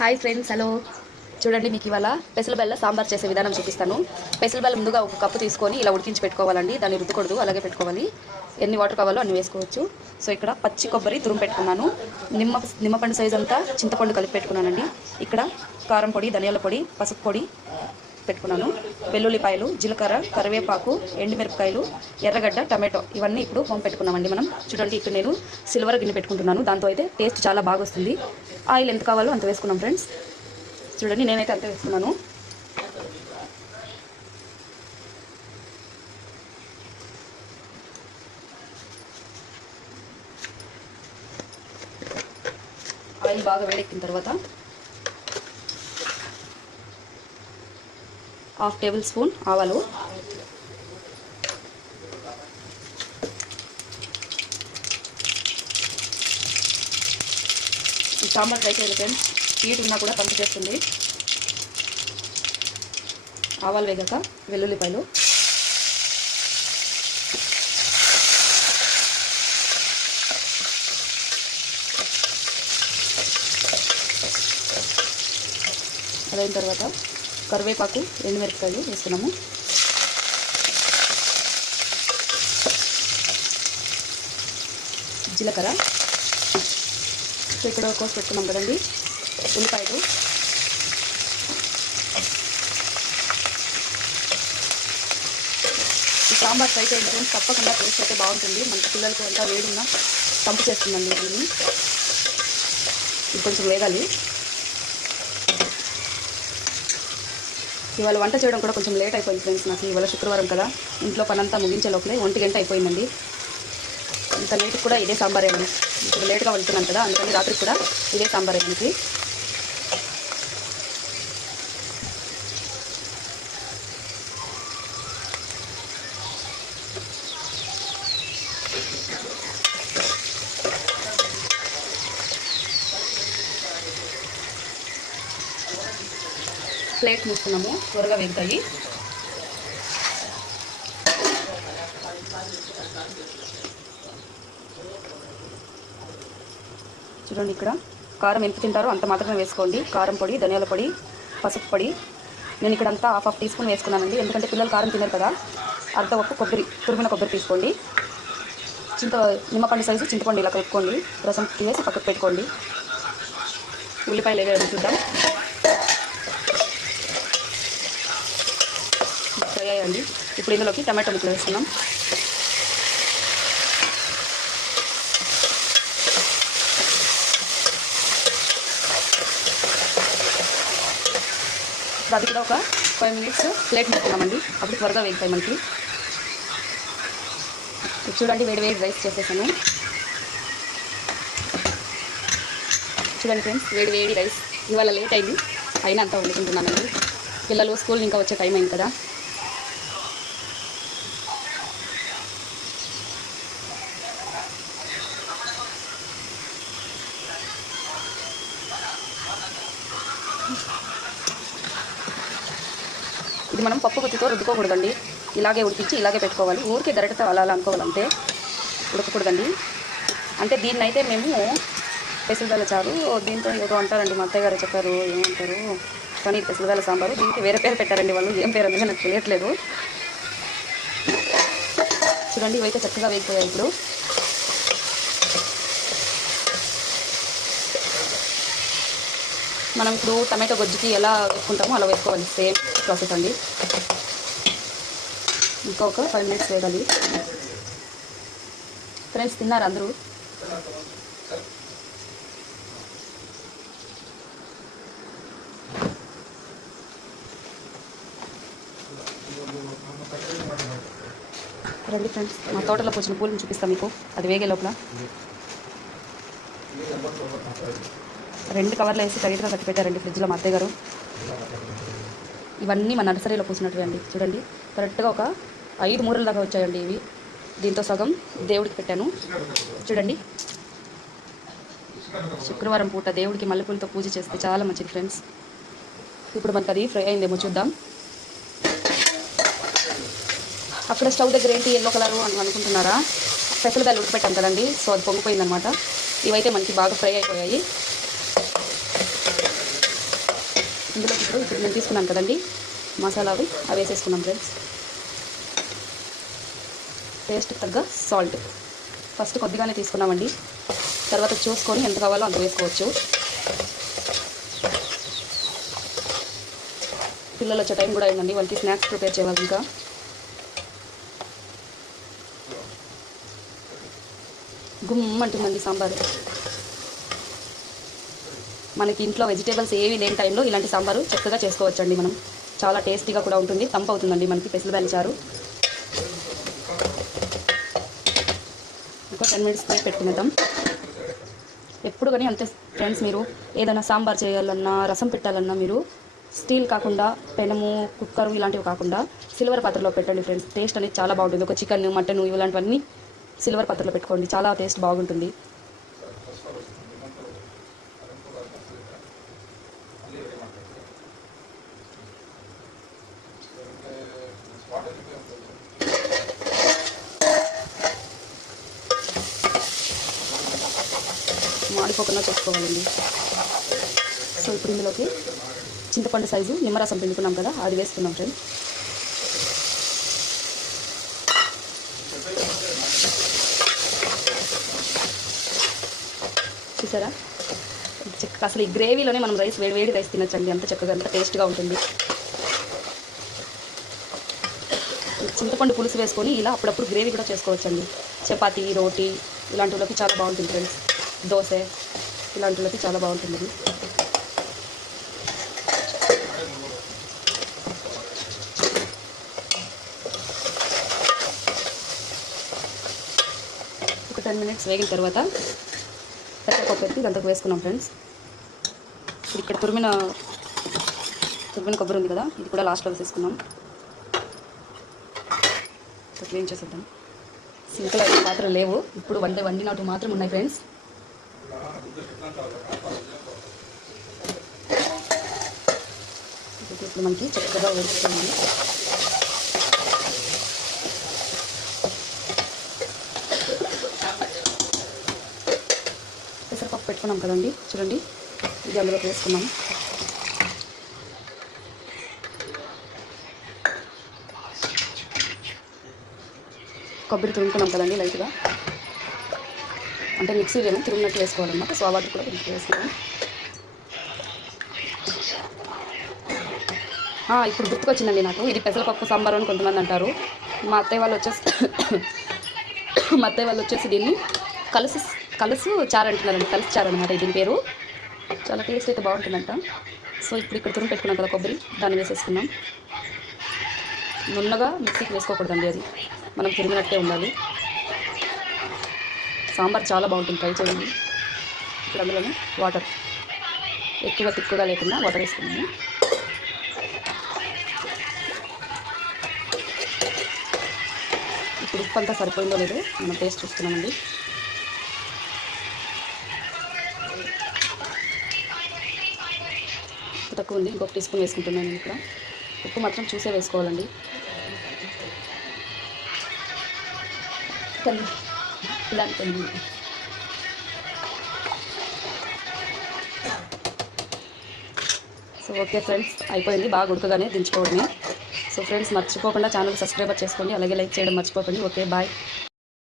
Hi friends, hello. చూడండి, మీకు ఇవాళ పెసరబెల్ల సాంబార్ చేసే విధానం చూపిస్తాను. పెసరబెల్ల ముందుగా ఒక కప్పు తీసుకొని ఇలా ఉడికించి పెట్టుకోవాలండి. దాన్ని రుద్దకూడదు, అలాగే పెట్టుకోవాలి. ఎన్ని వాటర్ కావాలో అన్ని వేసుకోవచ్చు. సో ఇక్కడ పచ్చి కొబ్బరి తురుము పెట్టుకున్నాను. నిమ్మపండు సైజ్ అంతా చింతపండు కలిపి పెట్టుకున్నానండి. ఇక్కడ కారం పొడి, ధనియాల పొడి, పసుపు పొడి పెట్టుకున్నాను. వెల్లుల్లిపాయలు, జీలకర్ర, కరివేపాకు, ఎండుమిరపకాయలు, ఎర్రగడ్డ, టమాటో ఇవన్నీ ఇప్పుడు హోమ్ పెట్టుకున్నామండి మనం. చూడండి, ఇక్కడ నేను సిల్వర్ గిన్నె పెట్టుకుంటున్నాను. దాంతో అయితే టేస్ట్ చాలా బాగా వస్తుంది. ఆయిల్ ఎంత కావాలో అంత వేసుకున్నాం ఫ్రెండ్స్. చూడండి, నేనైతే అంతే వేసుకున్నాను. ఆయిల్ బాగా వేడెక్కిన తర్వాత 1/2 టేబుల్ స్పూన్ ఆవాలు, ఈ సాంబార్ ట్రై చేయాలి ఫ్రెండ్స్. హీట్ ఉన్నా కూడా పంపు చేస్తుంది. ఆవాలు వేగాక వెల్లుల్లిపాయలు, అదైన తర్వాత కరివేపాకు, ఎండుమిరపకాయలు వేస్తున్నాము. జీలకర్ర, ఇక్కడ కోసి పెట్టుకున్నాం కదండి ఉల్లిపాయలు, ఈ సాంబార్ ట్రై చేయండి ఫ్రెండ్స్. తప్పకుండా టేస్ట్ అయితే బాగుంటుంది. మన పిల్లలకి అంతా వేడిగా పంపు చేస్తుందండి. దీన్ని ఇది కొంచెం వేగాలి. ఇవాళ వంట చేయడం కూడా కొంచెం లేట్ అయిపోయింది ఫ్రెండ్స్. నాకు ఇవాళ శుక్రవారం కదా, ఇంట్లో పనంతా ముగించే లోపలే 1 గంట అయిపోయిందండి. ఇంత లేట్కి కూడా ఇదే సాంబారే అండి. ఇప్పుడు లేట్గా వండుతున్నాను కదా, అందుకని రాత్రికి కూడా ఇదే సాంబారే మనకి. ప్లేట్ మూసుకున్నాము, త్వరగా వేగుతాయి. చూడండి, ఇక్కడ కారం ఎంత తింటారో అంత మాత్రమే వేసుకోండి. కారం పొడి, ధనియాల పొడి, పసుపు పొడి నేను ఇక్కడ అంతా 1/2 టీ స్పూన్ వేసుకున్నానండి. ఎందుకంటే పిల్లలు కారం తినరు కదా. అర్ధ ఒక్క కొబ్బరి, తురిమిన కొబ్బరి తీసుకోండి. నిమ్మపండు సైజు చింతపండు ఇలా కలుపుకోండి. రసం తీసి పక్కకు పెట్టుకోండి. ఉల్లిపాయలు వేయడం చూద్దాం. ఫ్రై అయ్యండి. ఇప్పుడు ఇందులోకి టమాటో ముక్కలు వేస్తున్నాం. అది కూడా ఒక 5 మినిట్స్ ప్లేట్ పెట్టుకున్నామండి. అప్పుడు త్వరగా వేగుతాయి మనకి. చూడండి, వేడి వేడి రైస్ చేసేసాను. చూడండి ఫ్రెండ్స్, వేడి వేడి రైస్. ఇవాళ లేట్ అయింది, అయినా అంతా వండుకుంటున్నానండి. పిల్లలు స్కూల్ ఇంకా వచ్చే టైం అయింది కదా. ఇది మనం పప్పు గుత్తితో రుద్దుకోకూడదండి. ఇలాగే ఉడికించి ఇలాగే పెట్టుకోవాలి. ఊరికే గరిటతో అలా అనుకోవాలంటే, ఉడకకూడదండి. అంటే దీన్ని అయితే మేము పెసరబెల్ల చారు, దీంతో ఏదో అంటారండి, మా అత్తయ్య గారు చెప్పారు, ఏమంటారు కానీ పెసరబెల్ల సాంబారు. దీనికి వేరే పేరు పెట్టారండి వాళ్ళు. ఏం పేరు అనేది నాకు తెలియట్లేదు. చూడండి, ఇవైతే చక్కగా వేగిపోయాయి. ఇప్పుడు మనం ఇప్పుడు టమాటో గొజ్జుకి ఎలా వేసుకుంటామో అలా వేసుకోవాలి. సేమ్ ప్రాసెస్ అండి. ఇంకొక 5 మినిట్స్ వేయాలి. ఫ్రెండ్స్, తిన్నారు అందరూ? రండి ఫ్రెండ్స్, మా తోటలో పూసిన పూలను చూపిస్తాను మీకు. అది వేగే లోపల 2 కవర్లు వేసి టైట్గా కట్టి పెట్టారండి ఫ్రిడ్జ్లో మా అత్తయ్య గారు. ఇవన్నీ మా నర్సరీలో పూసినట్టువే అండి. చూడండి, కరెక్ట్గా ఒక 5 మూరల దాకా వచ్చాయండి ఇవి. దీంతో సగం దేవుడికి పెట్టాను. చూడండి, శుక్రవారం పూట దేవుడికి మల్లెపూలతో పూజ చేస్తే చాలా మంచిది ఫ్రెండ్స్. ఇప్పుడు మనకు అది ఫ్రై అయిందేమో చూద్దాం. అక్కడ స్టవ్ దగ్గర ఏంటి ఎల్లో కలర్ అని అనుకుంటున్నారా? పెసరబెల్లు ఉడకపెట్టాం కదండి, సో అది పొంగిపోయిందనమాట. ఇవైతే మనకి బాగా ఫ్రై అయిపోయాయి. ఇందులో ఇప్పుడు నేను తీసుకున్నాను కదండి మసాలాలు, అవి వేసేసుకున్నాం ఫ్రెండ్స్. టేస్ట్కి తగ్గ సాల్ట్ ఫస్ట్ కొద్దిగానే తీసుకున్నామండి, తర్వాత చూసుకొని ఎంత కావాలో అంత వేసుకోవచ్చు. పిల్లలు వచ్చే టైం కూడా అయిందండి, వాళ్ళకి స్నాక్స్ ప్రిపేర్ చేయాలి. ఇంకా గుమ్మంటుందండి సాంబారు. మనకి ఇంట్లో వెజిటేబుల్స్ ఏవి లేని టైంలో ఇలాంటి సాంబారు చక్కగా చేసుకోవచ్చండి మనం. చాలా టేస్టీగా కూడా ఉంటుంది, తంపు అవుతుందండి మనకి పెసరబ్యాలు చారు. ఒక 10 మినిట్స్ పెట్టుకునేద్దాం. ఎప్పుడు కానీ అంతే ఫ్రెండ్స్, మీరు ఏదైనా సాంబార్ చేయాలన్నా, రసం పెట్టాలన్నా మీరు స్టీల్ కాకుండా పెనము, కుక్కరు ఇలాంటివి కాకుండా సిల్వర్ పాత్రలో పెట్టండి ఫ్రెండ్స్. టేస్ట్ అనేది చాలా బాగుంటుంది. ఒక చికెన్, మటన్ ఇలాంటివన్నీ సిల్వర్ పాత్రలో పెట్టుకోండి, చాలా టేస్ట్ బాగుంటుంది. మాడిపోకుండా చూసుకోవాలండి. సో ఇప్పుడు ఇందులోకి చింతపండు సైజు నిమ్మరసం పిండుకున్నాం కదా, అది వేస్తున్నాం ఫ్రెండ్స్. చూసారా, అసలు ఈ గ్రేవీలోనే మనం వేడి రైస్ తినచ్చండి, అంత చక్కగా అంత టేస్ట్గా ఉంటుంది. చింతపండు పులుసు వేసుకొని ఇలా అప్పుడప్పుడు గ్రేవీ కూడా చేసుకోవచ్చండి. చపాతీ, రోటీ ఇలాంటిలోకి చాలా బాగుంటుంది ఫ్రెండ్స్. దోశ ఇలాంటిలోకి చాలా బాగుంటుంది. ఒక 10 మినిట్స్ వేగిన తర్వాత పెసరపప్పు ఎత్తి ఇదంతా వేసుకున్నాం ఫ్రెండ్స్. ఇక్కడ తురిమిన కొబ్బరి ఉంది కదా, ఇది కూడా లాస్ట్లో వేసేసుకున్నాం. క్లీన్ చేసేద్దాం. సింక్లో అయితే పాత్రలు లేవు, ఇప్పుడు వండినట్టు మాత్రం ఉన్నాయి ఫ్రెండ్స్. ఇప్పుడు మనకి చక్కగా ఉడుకుతుంది. పెసరపప్పు పెట్టుకున్నాం కదండి, చూడండి ఇది అందులోకి వేసుకున్నాం. కొబ్బరి తురుముకున్నాం కదండి లైట్గా, అంటే మిక్సీ తురిమినట్టు వేసుకోవాలన్నమాట. సో వాటర్ కూడా వేసుకున్నాం. ఇప్పుడు గుర్తుకొచ్చిందండి నాకు, ఇది పెసరపప్పు సాంబార్ అని కొంతమంది అంటారు. మా అత్తయ్య వాళ్ళు వచ్చేసి దీన్ని కలుసు చారు అంటున్నారండి. కలుసు చారు అనమాట దీని పేరు. చాలా టేస్ట్ అయితే బాగుంటుందంట. సో ఇప్పుడు ఇక్కడ తురుము పెట్టుకున్నాం కదా కొబ్బరి, దాన్ని వేసేసుకున్నాం. నున్నగా మిక్సీకి వేసుకోకూడదండి, అది మనం తురిమినట్టే ఉండాలి. సాంబార్ చాలా బాగుంటుంది, ట్రై చేయండి. ఇప్పుడు అందులోనే వాటర్ ఎక్కువగా తిక్కుగా లేకుండా వాటర్ వేసుకున్నాము. ఇప్పుడు ఉప్పు అంతా సరిపోయిందో లేదో మనం టేస్ట్ చూస్తున్నామండి. తక్కువ ఉంది, ఇంకొక టీ స్పూన్ వేసుకుంటున్నాను నేను ఇక్కడ. ఉప్పు మాత్రం చూసే వేసుకోవాలండి. సో ఓకే ఫ్రెండ్స్, అయిపోయింది. బాగా ఉడకగానే దించుకోవడమే. సో ఫ్రెండ్స్, మర్చిపోకుండా ఛానల్ సబ్స్క్రైబ్ చేసుకోండి, అలాగే లైక్ చేయడం మర్చిపోకండి. Okay, bye.